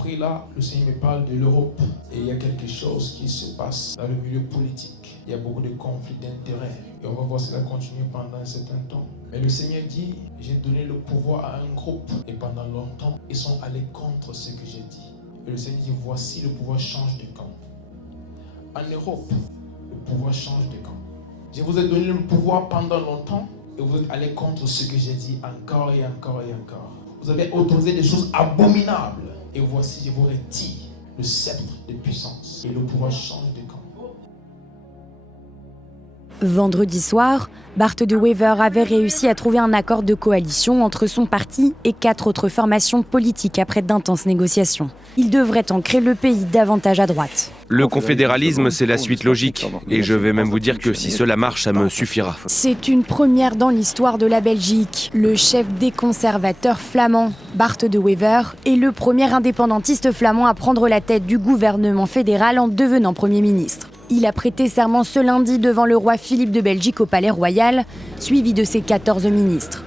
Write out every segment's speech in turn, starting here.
prie là, le Seigneur me parle de l'Europe. Et il y a quelque chose qui se passe dans le milieu politique. Il y a beaucoup de conflits d'intérêts. Et on va voir cela continuer pendant un certain temps. Mais le Seigneur dit, j'ai donné le pouvoir à un groupe. Et pendant longtemps, ils sont allés contre ce que j'ai dit. Et le Seigneur dit, voici le pouvoir change de camp. En Europe, le pouvoir change de camp. Je vous ai donné le pouvoir pendant longtemps. Et vous êtes allés contre ce que j'ai dit encore et encore et encore. Vous avez autorisé des choses abominables. Et voici, je vous retire le sceptre de puissance. Et le pouvoir change de camp. Vendredi soir, Bart De Wever avait réussi à trouver un accord de coalition entre son parti et 4 autres formations politiques après d'intenses négociations. Il devrait ancrer le pays davantage à droite. Le confédéralisme, c'est la suite logique. Et je vais même vous dire que si cela marche, ça me suffira. C'est une première dans l'histoire de la Belgique. Le chef des conservateurs flamands, Bart De Wever, est le premier indépendantiste flamand à prendre la tête du gouvernement fédéral en devenant Premier ministre. Il a prêté serment ce lundi devant le roi Philippe de Belgique au Palais Royal, suivi de ses 14 ministres.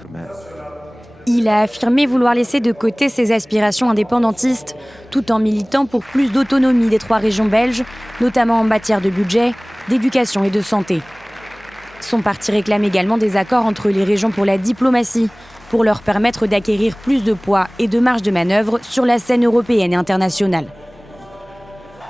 Il a affirmé vouloir laisser de côté ses aspirations indépendantistes, tout en militant pour plus d'autonomie des 3 régions belges, notamment en matière de budget, d'éducation et de santé. Son parti réclame également des accords entre les régions pour la diplomatie, pour leur permettre d'acquérir plus de poids et de marge de manœuvre sur la scène européenne et internationale.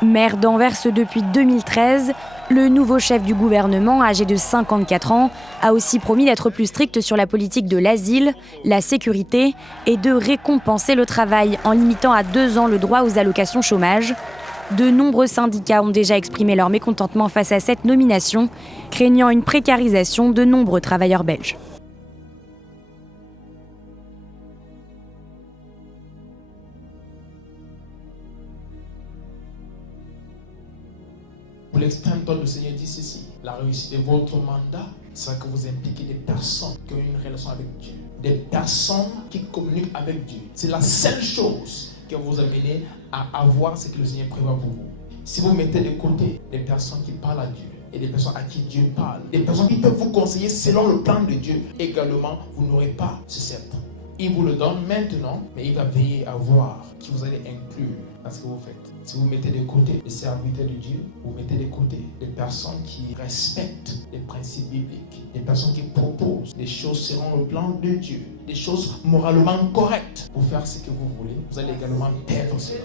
Maire d'Anvers depuis 2013, le nouveau chef du gouvernement, âgé de 54 ans, a aussi promis d'être plus strict sur la politique de l'asile, la sécurité et de récompenser le travail en limitant à 2 ans le droit aux allocations chômage. De nombreux syndicats ont déjà exprimé leur mécontentement face à cette nomination, craignant une précarisation de nombreux travailleurs belges. Pour l'extrême droite, le Seigneur dit ceci. La réussite de votre mandat sera que vous impliquez des personnes qui ont une relation avec Dieu. Des personnes qui communiquent avec Dieu. C'est la seule chose qui va vous amener à avoir ce que le Seigneur prévoit pour vous. Si vous mettez de côté des personnes qui parlent à Dieu et des personnes à qui Dieu parle, des personnes qui peuvent vous conseiller selon le plan de Dieu, également, vous n'aurez pas ce sceptre. Il vous le donne maintenant, mais il va veiller à voir qui vous allez inclure dans ce que vous faites. Si vous mettez de côté les serviteurs de Dieu, vous mettez de côté des personnes qui respectent les principes bibliques, des personnes qui proposent des choses selon le plan de Dieu, des choses moralement correctes pour faire ce que vous voulez, vous allez également perdre cela.